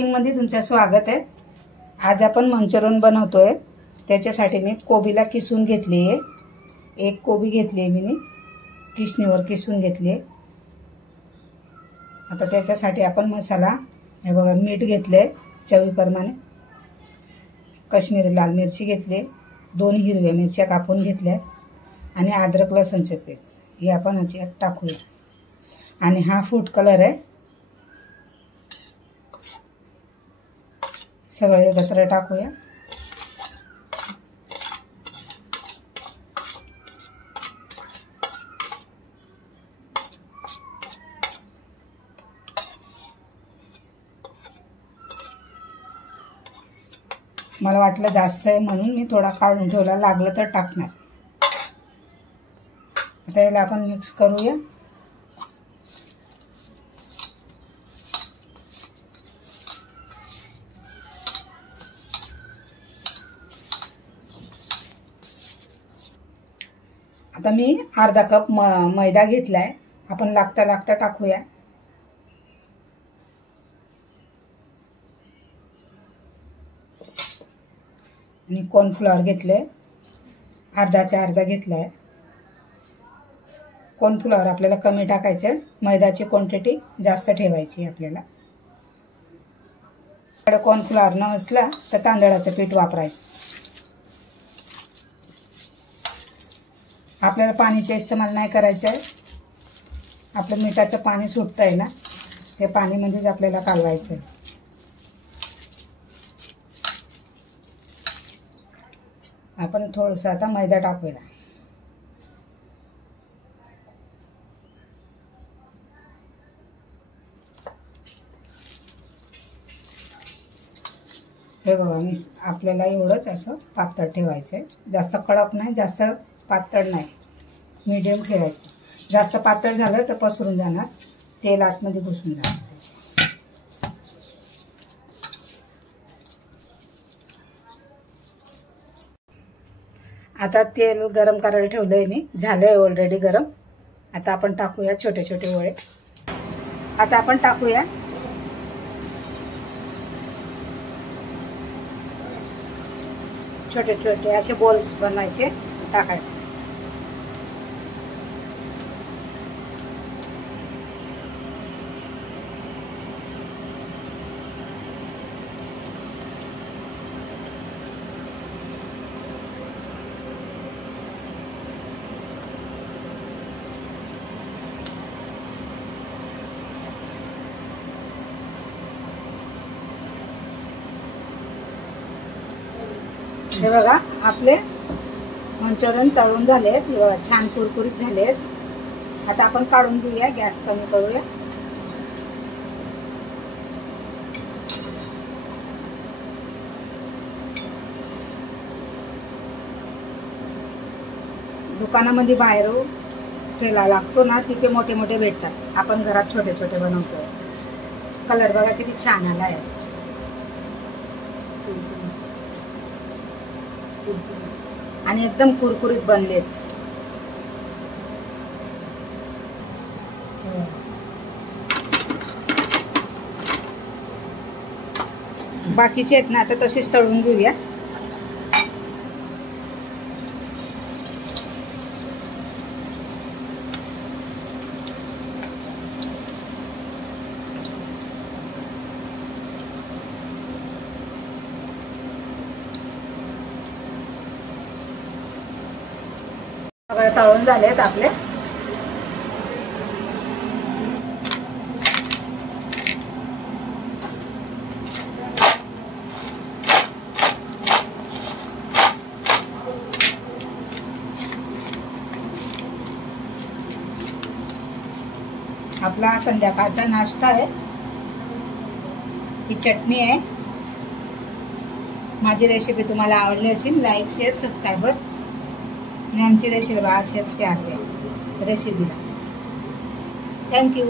कुकिंगमध्ये तुमचं स्वागत आहे। आज आपण मंचुरियन बनवतोय। त्याच्यासाठी मी कोबीला किसून घेतली आहे। एक कोबी घेतली आहे मी किसणीवर किसून घेतली। आता त्याच्यासाठी आपण मसाला हे बघा मीठ घेतले चवीप्रमाणे, काश्मीरी लाल मिरची घेतली, 2 हिरव्या मिरच्या कापून घेतल्या आणि अद्रक लसूणचे पेस्ट हे आपण याच्यात टाकूया। आणि हा फूड कलर आहे, सगळे एकत्र टाकूया। मला वाटलं जास्त आहे म्हणून मी थोडा काढून ठेवला, लागलं तर टाकणार। आता याला आपण मिक्स करूया। आता मी अर्धा कप मैदा घेतलाय, आपण लागता लागता टाकूया। आणि कॉर्नफ्लॉवर घेतले, अर्धाचा अर्धा घेतलाय। कॉर्नफ्लॉवर आपल्याला कमी टाकायचं, मैद्याची क्वांटिटी जास्त ठेवायची आपल्याला। कॉर्नफ्लॉवर नसला तर तांदळाचं पीठ वापरायचं। आपल्याला पाणीचा इस्तेमाल नाही करायचा आहे। आपलं मिठाचं पाणी सुटतंय ना, ते पाणीमध्येच आपल्याला कालवायचं आहे। आपण थोडंसं आता मैदा टाकूया। हे बघा मी आपल्याला एवढंच असं पातळ ठेवायचं आहे, जास्त कडक नाही जास्त पातळ नाही, मीडियम ठेवायचं। जास्त पातळ झालं तर पसरून जाणार, तेल आतमध्ये घुसून जाणार। आता तेल गरम करायला ठेवलंय मी, झालंय ऑलरेडी गरम। आता आपण टाकूया छोटे छोटे गोळे। आता आपण टाकूया छोटे छोटे असे बॉल्स बनवायचे, टाकायचे। हे बघा आपले मंचुरियन तळून झालेत, छान कुरकुरीत झालेत। आता आपण काढून घेऊया, गॅस कमी करूया। दुकानामध्ये बाहेर ठेला लागतो ना, तिथे मोठे मोठे भेटतात, आपण घरात छोटे छोटे बनवतो। कलर बघा किती छान आला आहे, आणि एकदम कुरकुरीत बनलेत। बाकीचे आहेत ना, आता तसेच तळून घेऊया। सगळे तळून झालेत आपले। आपला संध्याकाळचा नाश्ता आहे, ही चटणी आहे। माझी रेसिपी तुम्हाला आवडली असेल, लाईक शेअर सबस्क्राईब आणि आमची रेसिपी असेच प्यार द्या रेसिपीला। थँक्यू।